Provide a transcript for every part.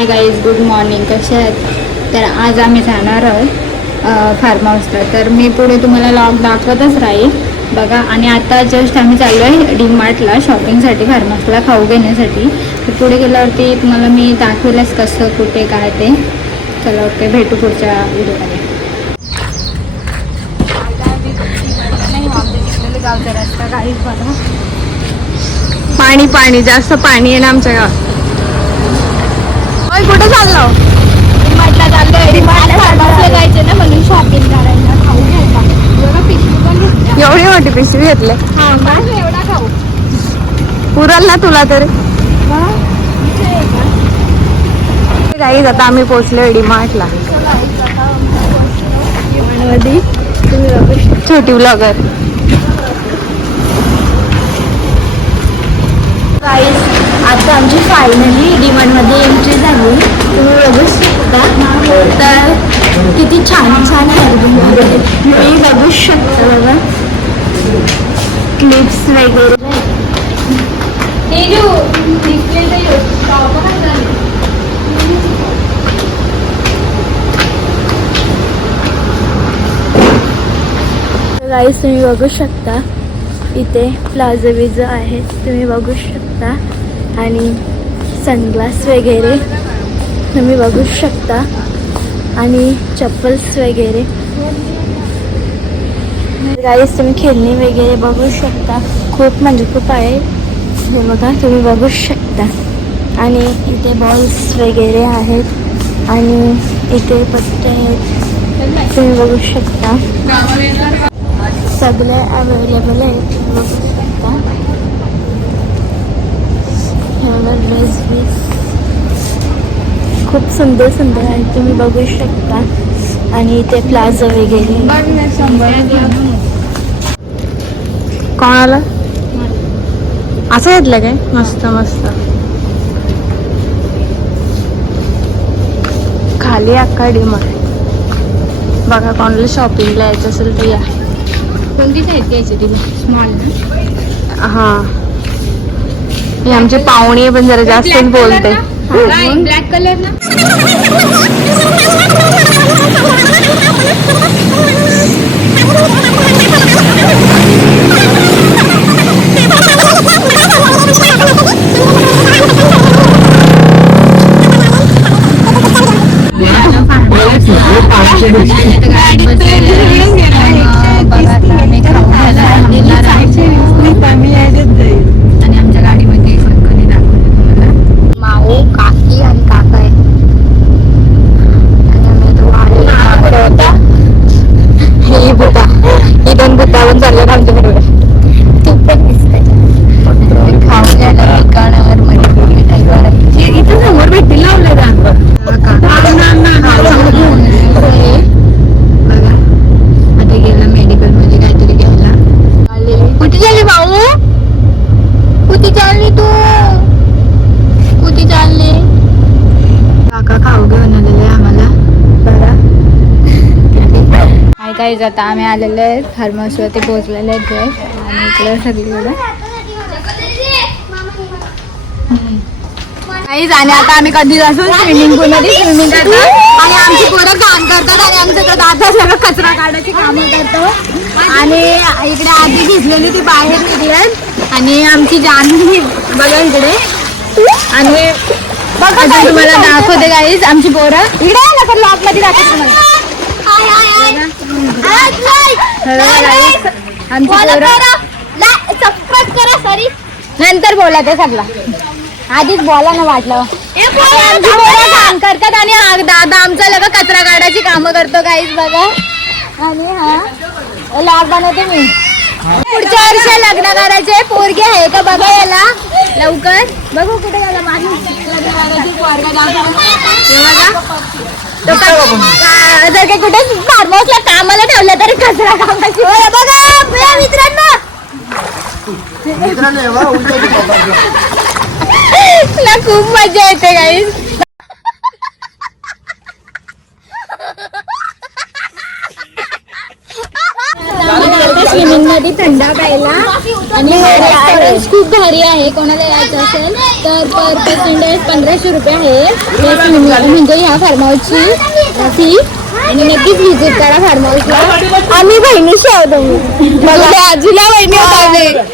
Hi guys, good morning. कसे आहेत? तर आज आम्ही जाणार आहोत फार्म हाऊसला. तर मी पुढे तुम्हाला लॉग दाखवतच राहील बघा. आणि आता जस्ट आम्ही चाललो आहे डी मार्टला शॉपिंगसाठी, फार्म हाऊसला खाऊ घेण्यासाठी. तर पुढे गेल्यावरती तुम्हाला मी दाखवेलच कसं कुठे काय ते. चला ओके, भेटू पुढच्या व्हिडिओमध्ये. गावचा रस्ता काहीच बघा, पाणी पाणी, जास्त पाणी आहे ना आमच्या गावात. कुठे चाललो? म्हटलं चाललो जायचे ना, म्हणून शॉपिंग करायला. खाऊ घ्यायला बघा, पिशवी पण घेतली. एवढी मोठी पिशवी घेतली. एवढा खाऊ पुरल ना तुला तरी. काही आता आम्ही पोहोचलो डी मार्टला. छोटी ब्लॉगर. आता आमची फायनली डी मार्टमध्ये एंट्री झाली. तुम्ही बघू शकता. तर किती छान छान आहे, तुम्ही बघू शकता बघा. क्लिप्स वगैरे. गाईस तुम्ही बघू शकता, इथे प्लाझो विझो आहेत, तुम्ही बघू शकता. आणि सनग्लास वगैरे तुम्ही बघू शकता. आणि चप्पल्स वगैरे. गाईस तुम्ही खेळणी वगैरे बघू शकता. खूप म्हणजे खूप आहे हे बघा, तुम्ही बघू शकता. आणि इथे बॉल्स वगैरे आहेत. आणि इथे पत्ते आहेत, तुम्ही बघू शकता. सगळे अवेलेबल आहेत, बघू शकता. ड्रेस बीस खूप सुंदर सुंदर आहे, तुम्ही बघू शकता. आणि इथे प्लाझो वगैरे. कोणाला असं घेतलं काय? मस्त मस्त. खाली अख्खा डी मार्ट बघा. कोणाला शॉपिंगला यायचं असेल तर या. कोणती साईज यायची तिला? स्मॉल ना? हां, ही आमची पाहुणी पण जरा जास्तच बोलते. ब्लॅक कलर ना. आणि आमच्या गाडीमध्ये फरकणी दाखवते तुम्हाला. माऊ, काकी आणि काका आहे. आणि आम्ही तो होता ही बुता, ही दोन बुता पण चालले ना आमच्या बरोबर. तू पण दिसते. खाऊ घ्यायला ठिकाणावर मध्ये इथं समोर भेटतील लावलं का? आता गेला मेडिकल मध्ये काहीतरी घ्यायला. कुठे चालली भाऊ? कुठे चालली तू? कुठे चालली? काका खाऊ घेऊन आलेले आम्हाला. काय काय जाता आम्ही आलेलो आहे फार्म हाऊसवरती पोहोचलेले आहेत. आणि इकडे सगळीकडे आणि आता आम्ही कधी जातो स्विमिंग पूल मध्ये स्विमिंग करतो. आणि आमची पोरं काम करतात आणि आमच्याकडे दादा सगळं कचरा काढायची कामं करतो. आणि इकडे आधी भिजलेली ती बाहेर निघल्यात. आणि आमची जानवी बघा इकडे. आणि अजून तुम्हाला दाखवते गाईज आमची पोरं इकडे आहे ना. तर लॉक मध्ये दाखवते तुम्हाला. आमची पोरं नंतर बोला ते सगळं, आधीच बोला ना वाटलं. काम करतात आणि दादा आमचा लगा कचरा काढायची कामं करतो गाईज बघा. आणि हा लॉक बनवते मी. पुढच्या वर्षी लग्न करायचे. पोरगी आहे का बघा याला लवकर. बघू कुठे गेला माझी जर काही कुठे फार्म हाऊसला कामाला ठेवलं तरी कचरा कामाची. बघा मित्रांनो ना, खूप मजा येते गाईज. स्विमिंग मध्ये थंड प्यायला. आणि ड्रेस खूप भारी आहे. कोणाला यायचं असेल तर पर पर्सन ड्रेस 1500 रुपये आहे. म्हणजे ह्या फार्म हाऊसची फी. आणि नक्कीच व्हिजिट करा फार्म हाऊसला. आम्ही बहिणीशी आहोत. बघा आजीला बहिणी होता.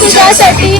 तुझ्यासाठी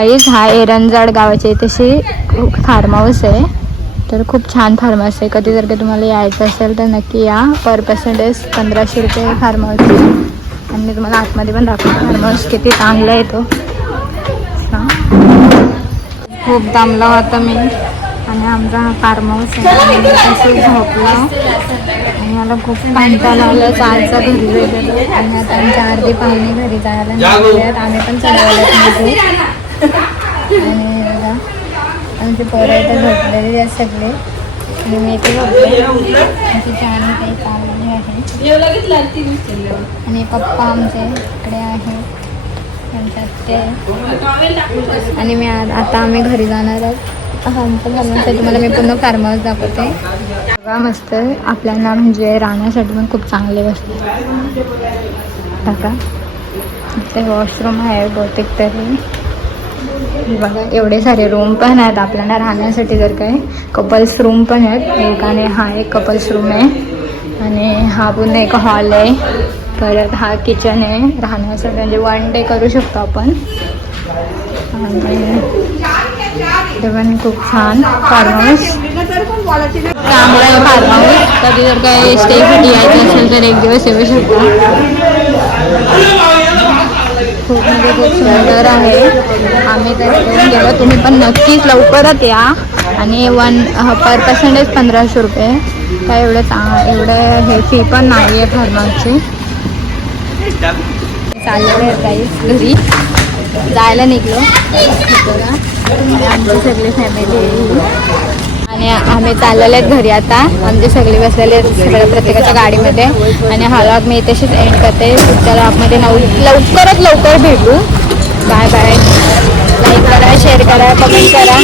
गाईज हा एरंजाड गावाच्या इथेशी फार्म हाऊस आहे. तर खूप छान फार्म हाऊस आहे. कधी जर का तुम्हाला यायचं असेल तर नक्की या. पर पर्सेंटेज 1500 रुपये फार्म हाऊस आहे. आणि मी तुम्हाला आतमध्ये पण दाखवतो फार्म हाऊस किती चांगला आहे तो. खूप दमला होता मी आणि आमचा हा फार्म हाऊस आहे. असं झोपलो आणि मला खूप कंटाळा आला चालचा घरी वगैरे. आणि आता आमच्या अर्धी पाहुणे घरी जायला निघाले. आम्ही पण चालवलं निघू. आणि बघा आमचे पोरं इथं झोपलेले आहेत सगळे आणि मी इथे झोपले. आमची चॅनल काही चालली आहे आणि पप्पा आमचे इकडे आहे त्यांच्यात ते. आणि मी आता आम्ही घरी जाणार आहोत. आमचं फार्महाऊस तुम्हाला मी पूर्ण फार्म हाऊस दाखवते. बघा मस्त आपल्याला म्हणजे राहण्यासाठी पण खूप चांगले वस्तू बघा. इथे वॉशरूम आहे बहुतेक तरी. बघा एवढे सारे रूम पण आहेत आपल्याला राहण्यासाठी. जर काय कपल्स रूम पण आहेत एक. आणि हा एक कपल्स रूम आहे आणि हा पुन्हा एक हॉल आहे. परत हा किचन आहे राहण्यासाठी म्हणजे 1 डे करू शकतो आपण. आणि ते पण खूप छान फार्म हाऊस चांगला आहे फार्म हाऊस. कधी जर काय स्टेसाठी यायचं असेल तर एक दिवस येऊ शकतो. खूप म्हणजे खूप सुंदर आहे. आम्ही तर येऊन गेलो. तुम्ही पण नक्कीच लवकरच या. आणि पर पर्सेंटेज 1500 रुपये. काय एवढं हे फी पण नाही आहे फार्म हाऊसची. चाललेलं आहे गाईस घरी जायला निघलो. आणि आमची सगळी फॅमिली आणि आम्ही चाललेले आहेत घरी आता. आमचे सगळे बसलेले आहेत सगळ्या प्रत्येकाच्या गाडीमध्ये. आणि हा व्लॉग मी तशीच एंड करते. पुढच्या व्लॉगमध्ये लवकर भेटू. Bye bye. लाईक करा, शेअर करा, कमेंट करा.